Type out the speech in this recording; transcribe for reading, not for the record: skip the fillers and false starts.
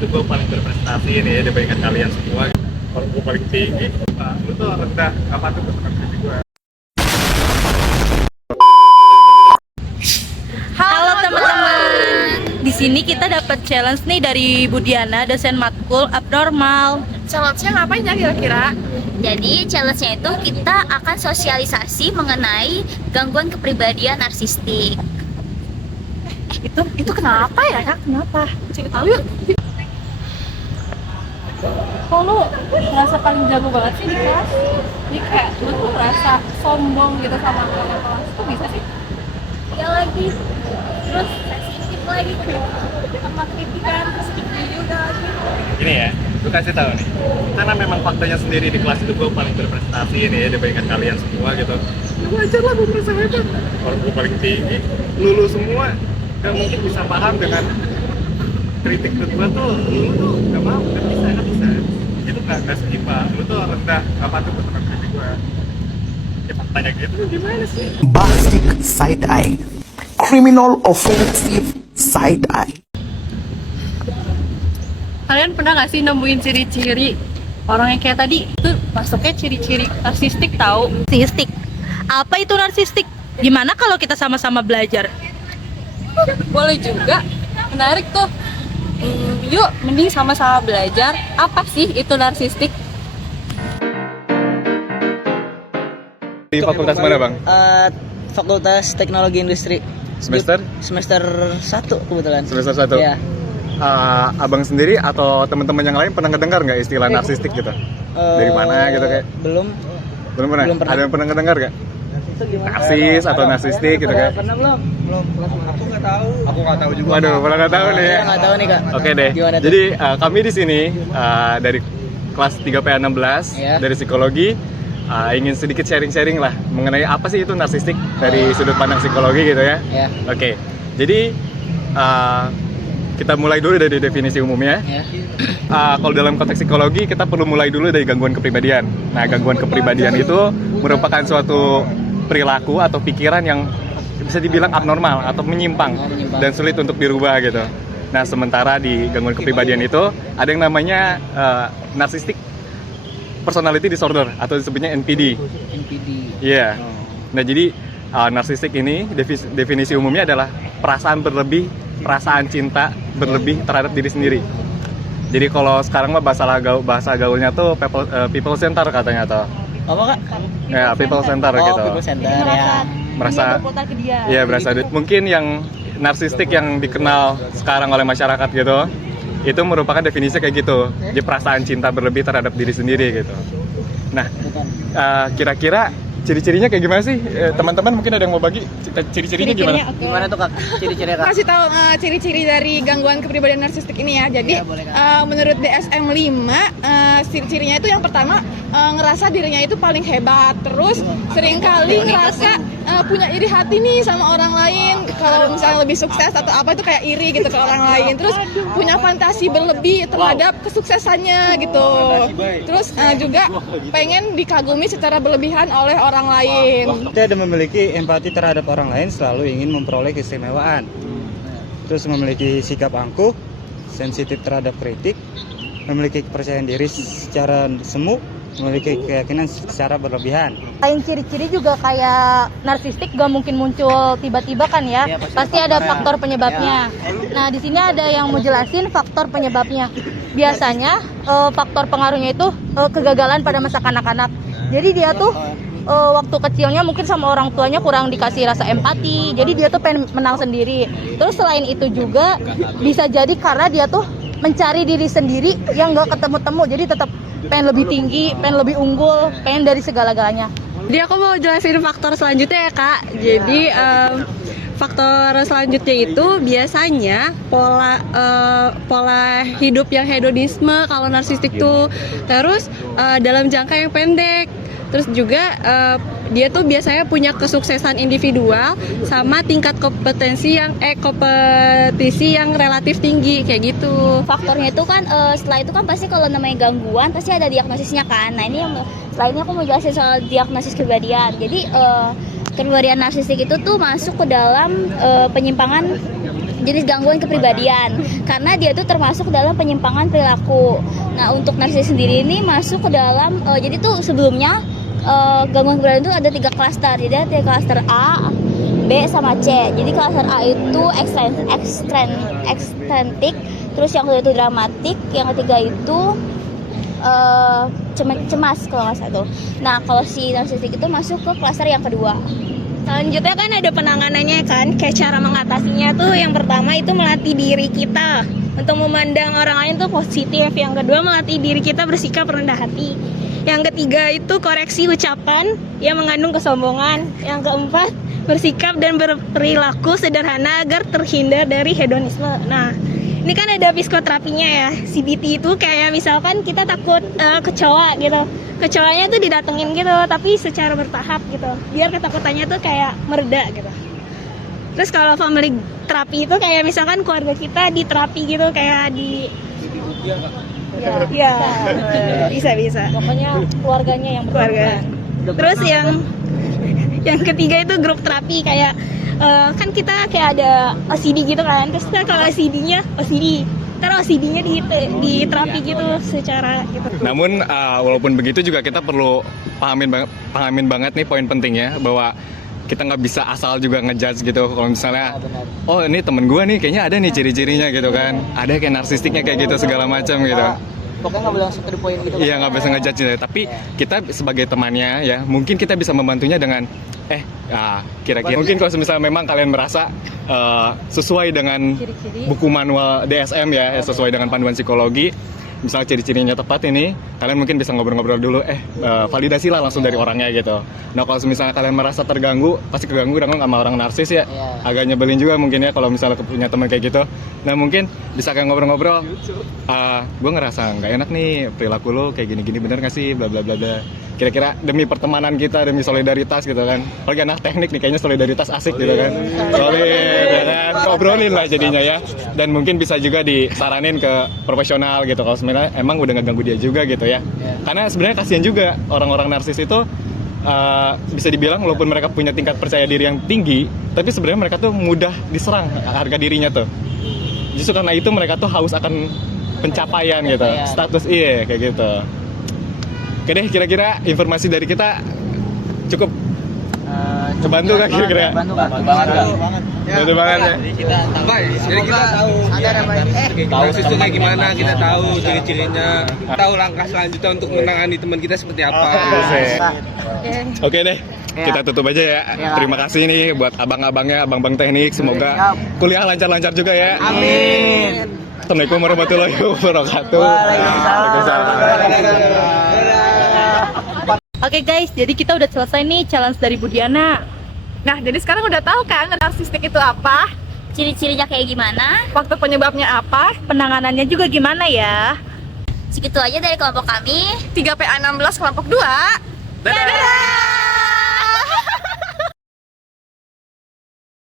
itu gue paling berprestasi nih ya dibandingkan kalian semua. Kalau gue paling tinggi, nah, lu tuh rendah. Apa tuh kesenangan gue? Halo teman-teman. Di sini kita dapat challenge nih dari Budiana, dosen matkul abnormal. Challenge-nya ngapain ya kira-kira? Jadi challenge-nya itu kita akan sosialisasi mengenai gangguan kepribadian narsistik. Itu kenapa ya? Kak? Kenapa? Cari tahu yuk. Kok lu ngerasa paling jago banget sih di kelas? Jadi kayak lu tuh ngerasa sombong gitu sama kakak kelas. Kok bisa sih? Ya lagi, terus sensitif lagi Sama kritikan, sedikit juga lagi. Ini ya, gue kasih tahu nih. Karena memang faktanya sendiri di kelas itu gue paling berprestasi nih ya dibandingkan kalian semua gitu. Ya wajar lah gue merasa hebat. Kalau gue paling tinggi, lulu semua gak mungkin bisa paham dengan kritik ke gue tuh. Lulu tuh gak mau, gak bisa. Itu gak segipa. Lu tuh rendah, apa tuh kesenangan kritik gue? Ya faktanya gitu gimana sih? Bombastic side eye, criminal offensive side eye. Kalian pernah gak sih nemuin ciri-ciri orang yang kayak tadi? Itu masuknya ciri-ciri narsistik tahu. Narsistik. Apa itu narsistik? Gimana kalau kita sama-sama belajar? Boleh juga, menarik tuh. Yuk, mending sama-sama belajar. Apa sih itu narsistik? Di fakultas mana bang? Fakultas Teknologi Industri. Semester? Semester 1 kebetulan. Semester 1? Iya. Abang sendiri atau teman-teman yang lain pernah ngedengar nggak istilah narsistik gitu? Dari mana gitu kayak? Belum Belum pernah? Ada yang pernah ngedengar nggak? Narsis atau narsistik gitu kayak? Pernah belum? Aku nggak tahu juga. Waduh, pernah nggak tahu nih ya? Saya nggak tahu nih Kak. Oke deh. Gimana tuh? Jadi kami di sini dari kelas 3PA16 Iya. dari psikologi ingin sedikit sharing-sharing lah mengenai apa sih itu narsistik dari sudut pandang psikologi gitu ya. Ya. Oke. Jadi kita mulai dulu dari definisi umumnya. Ya. Kalau dalam konteks psikologi kita perlu mulai dulu dari gangguan kepribadian. Nah, gangguan kepribadian itu merupakan suatu perilaku atau pikiran yang bisa dibilang abnormal atau menyimpang dan sulit untuk dirubah gitu. Nah, sementara di gangguan kepribadian itu ada yang namanya narcissistic personality disorder atau disebutnya NPD. NPD. Iya. Nah, jadi narsistik ini definisi umumnya adalah perasaan berlebih, perasaan cinta berlebih terhadap diri sendiri. Jadi kalau sekarang mah bahasa gaulnya tuh people center katanya tuh. Apa Kak? Ya, people center Oh, gitu. People Center ya. Merasa berputar ke dia. iya, berasa mungkin yang narsistik yang dikenal sekarang oleh masyarakat gitu. Itu merupakan definisi kayak gitu. Jadi perasaan cinta berlebih terhadap diri sendiri gitu. Nah, kira-kira ciri-cirinya kayak gimana sih? Teman-teman mungkin ada yang mau bagi ciri-cirinya gimana? Gimana tuh Kak? Ciri-ciri Kak? Kasih tahu ciri-ciri dari gangguan kepribadian narsistik ini ya. Jadi Iya, boleh, Kak. menurut DSM-5 ciri-cirinya itu yang pertama ngerasa dirinya itu paling hebat. Terus seringkali ngerasa punya iri hati nih sama orang lain. Kalau misalnya lebih sukses atau apa itu kayak iri gitu ke orang lain. Terus punya fantasi berlebih terhadap kesuksesannya gitu. Terus juga pengen dikagumi secara berlebihan oleh orang lain. Kita ada memiliki empati terhadap orang lain, selalu ingin memperoleh keistimewaan. Terus memiliki sikap angkuh, sensitif terhadap kritik, memiliki kepercayaan diri secara semu, memiliki keyakinan secara berlebihan. Lain ciri-ciri juga kayak narsistik gak mungkin muncul tiba-tiba kan ya. Iya, Pasti ada faktor penyebabnya. Nah, di sini ada yang mau jelasin faktor penyebabnya. Biasanya faktor pengaruhnya itu kegagalan pada masa kanak-kanak. Jadi dia tuh waktu kecilnya mungkin sama orang tuanya kurang dikasih rasa empati. Jadi dia tuh pengen menang sendiri. Terus selain itu juga bisa jadi karena dia tuh mencari diri sendiri yang gak ketemu-temu. Jadi tetap pengen lebih tinggi, pengen lebih unggul, pengen dari segala-galanya. Jadi aku mau jelasin faktor selanjutnya ya Kak. Jadi faktor selanjutnya itu biasanya pola hidup yang hedonisme kalau narsistik tuh. Terus dalam jangka yang pendek. Terus juga dia tuh biasanya punya kesuksesan individual sama tingkat kompetisi yang relatif tinggi kayak gitu. Faktornya itu kan setelah itu kan pasti kalau namanya gangguan pasti ada diagnosisnya kan. Nah ini yang selanjutnya aku mau jelasin soal diagnosis kepribadian. Jadi kepribadian narsistik itu tuh masuk ke dalam penyimpangan jenis gangguan kepribadian karena dia tuh termasuk dalam penyimpangan perilaku. Nah, untuk narsis sendiri ini masuk ke dalam jadi tuh sebelumnya gangguan kepribadian itu ada 3 klaster. Jadi ada klaster A, B sama C. Jadi klaster A itu ekstrentik, terus yang kedua itu dramatik, yang ketiga itu cemas kalau nggak salah tuh. Nah, kalau si narsistik itu masuk ke klaster yang kedua. Selanjutnya kan ada penanganannya kan, kayak cara mengatasinya tuh yang pertama itu melatih diri kita untuk memandang orang lain tuh positif. Yang kedua melatih diri kita bersikap rendah hati. Yang ketiga itu koreksi ucapan yang mengandung kesombongan. Yang keempat bersikap dan berperilaku sederhana agar terhindar dari hedonisme. Nah, ini kan ada psikoterapinya ya. CBT itu kayak misalkan kita takut kecoa gitu. Kecoanya tuh didatengin gitu, tapi secara bertahap gitu. Biar ketakutannya tuh kayak mereda gitu. Terus kalau family terapi itu kayak misalkan keluarga kita diterapi gitu, kayak di ya, bisa. Pokoknya keluarganya yang Keluarga. Terus yang ketiga itu grup terapi kayak kan kita kayak ada OCD gitu kan. Terus kita kalau OCD-nya di terapi gitu secara gitu. Namun walaupun begitu juga kita perlu pahamin banget nih poin pentingnya bahwa kita nggak bisa asal juga ngejudge gitu. Kalau misalnya, oh ini temen gue nih kayaknya ada nih ciri-cirinya gitu kan, ada kayak narsistiknya kayak gitu segala macam gitu. Pokoknya nggak boleh langsung to the point gitu. Iya, nggak bisa ngejudge gitu. Tapi kita sebagai temannya ya, mungkin kita bisa membantunya dengan kira-kira mungkin kalau misalnya memang kalian merasa sesuai dengan buku manual DSM ya, sesuai dengan panduan psikologi, misalnya ciri-cirinya tepat ini, kalian mungkin bisa ngobrol-ngobrol dulu, validasi lah langsung dari orangnya gitu. Nah, kalau misalnya kalian merasa terganggu, pasti keganggu sama orang narsis ya, agak nyebelin juga mungkin ya kalau misalnya punya teman kayak gitu. Nah, mungkin bisa kayak ngobrol-ngobrol, gue ngerasa nggak enak nih perilaku lo kayak gini-gini, bener nggak sih, bla bla bla bla. Kira-kira demi pertemanan kita, demi solidaritas gitu kan. Apalagi anak teknik nih, kayaknya solidaritas asik gitu kan. Solid, ya kan? Ngobrolin lah jadinya ya. Dan mungkin bisa juga disaranin ke profesional gitu, kalau sebenarnya emang udah ngeganggu dia juga gitu ya. Karena sebenarnya kasihan juga orang-orang narsis itu, bisa dibilang walaupun mereka punya tingkat percaya diri yang tinggi, tapi sebenarnya mereka tuh mudah diserang harga dirinya tuh. Justru karena itu mereka tuh haus akan pencapaian gitu, status kayak gitu. Oke deh, kira-kira informasi dari kita cukup kebantu kan kira-kira? Bantu banget ya. Jadi kita tahu itu kayak gimana, kita tahu ciri-cirinya, tahu langkah selanjutnya untuk menangani teman kita seperti apa. Oke deh, kita tutup aja ya. Terima kasih nih buat abang-abangnya, abang-abang teknik. Semoga kuliah lancar-lancar juga ya. Amin. Assalamualaikum warahmatullahi wabarakatuh. Oke guys, jadi kita udah selesai nih challenge dari Budiana. Nah, jadi sekarang udah tahu kan narsistik itu apa? Ciri-cirinya kayak gimana? Faktor penyebabnya apa? Penanganannya juga gimana ya? Segitu aja dari kelompok kami. 3PA 16 kelompok 2. Dadah!